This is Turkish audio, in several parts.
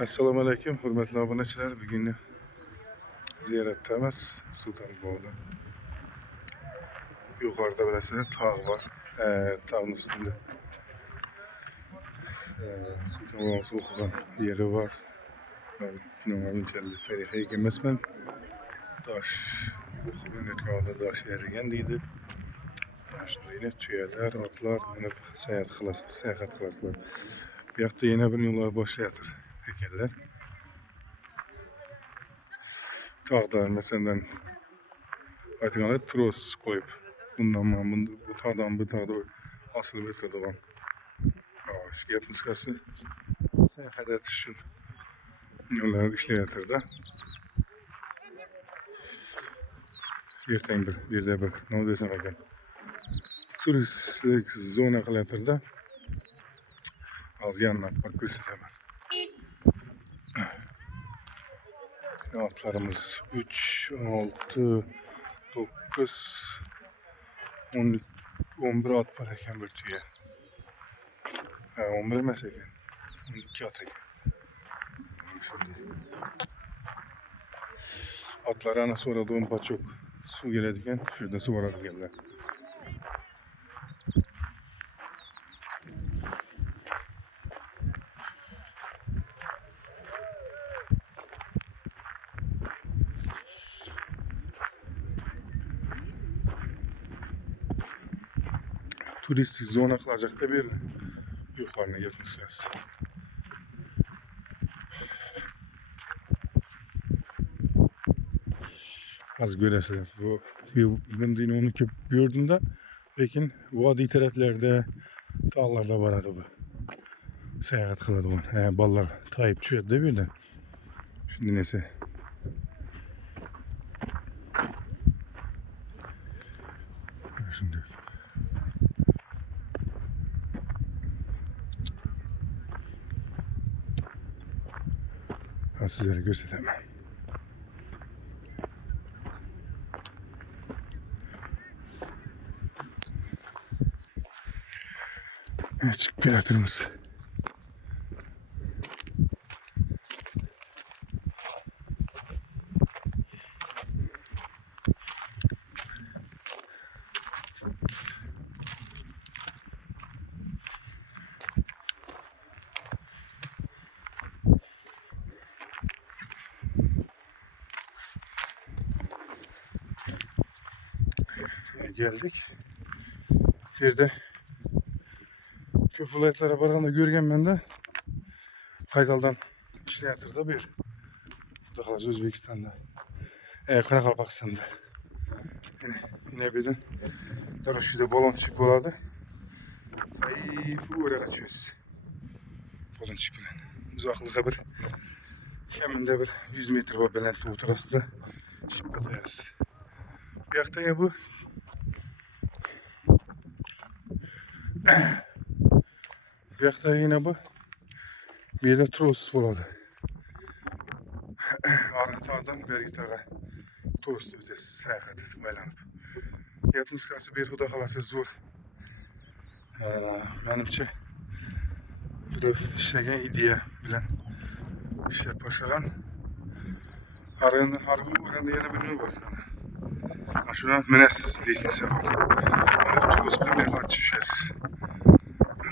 Assalomu alaykum, hurmatli obunachilar. Bugun ziyoratdamiz Sultonbog'da. Yuqorida bilasizlar, tog' bor. Tog'ning ustida Sultonbog' o'qigan yeri bor. Unchalik tarixiy emasman. Tosh o'qib o'tganda tosh erigan deydi. Shunday tuyalar, otlar minib sayohat qilasizlar. Bu yoqda yana bir yo'llar boshlayapti ekanlar. Tağda mesela aytganda tros qo'yib, bu tağdan bu tağda asıl o'tadigan gap nusxasi sayohat etish uchun yo'llar ishlayotirda. Ertang birda bir nima desam ekan, turistik zona qilayotirda. Hozir yandan bak ko'rsataman. Atlarımız 3, 6, 9, 10, 11 at var ekan bir tuya. 11 emas ekan, 12 at ekan. Atlar ana sonra doğum paçok su geledikken şurada su var ekanlar. Turistik zona kılacak da bir yukarına gitmişiz. Az göresiniz. Bu ben onu gördüm de, lakin vadi taraflarda, dağlarda vardı bu. Seyahat kıladı bu. Ballar tayip çıkıyordu da bir de. Şimdi neyse. Şimdi. Sizlere göstereyim. Evet, piratımız. Geldik. Bir de köfületlere baranda görgen ben de Kaykal'dan işleyatırda bir. Bu da kalacak Özbekistan'da. Karakalpakistan'da. Yine birden Darüşşü'de balonçuk oladı. Tayyip oraya kaçıyoruz. Balonçuk bilen. Uzaklığa bir keminde bir 100 metre var belentli oturası da şippatayız. Bir yakta ya bu. Bir yakta yine bu. Bir de tros oladı. Arka tağdan bergi tağa tros ötesi sayahat edip aylanıp. Yap nuskası bir huda kalası zor. Benimce bir işlegen ideya bilen işler başlayan. Arka oranda yana bir nu var. Şuna menesiz lisansı var. Onu tros bilen kaç şişesiz.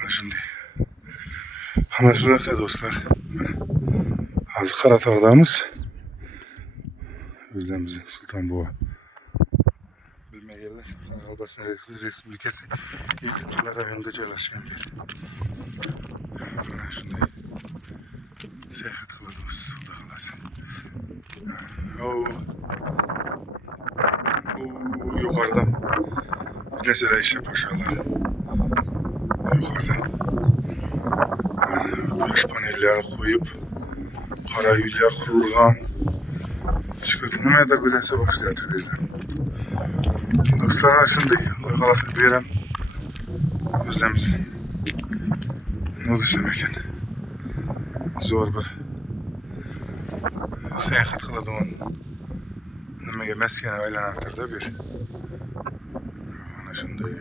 Şimdi. Ama şunlar dostlar. Az Karatağ'damız. Özlemimizi Sultonbog'a. Bilmeyenler, Karakalpakisan Respublikası İlkala rayonunda joylashgan yer. Mana shunday sayohat qilamiz, xudo xolasa. Yuqoridan masala ishlab boshlaydilar. Yuqoridan quyosh panelleri qo'yib, qora uylar qurilgan. Nimadir bir narsa boshlayapti bu yerda. Dostlar shunday, xudo xolasa bu ham o'zimiz nima desam ekan, zo'r bir sayohat qiladigan nimaga maskana aylanardi bu yer. Mana shunday.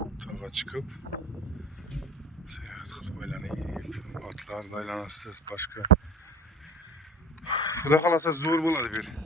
Dağa çıkıp seyahat kılıp aylanayım. Atlar da aylanasız başka. Bu da kalasa zor buladı bir.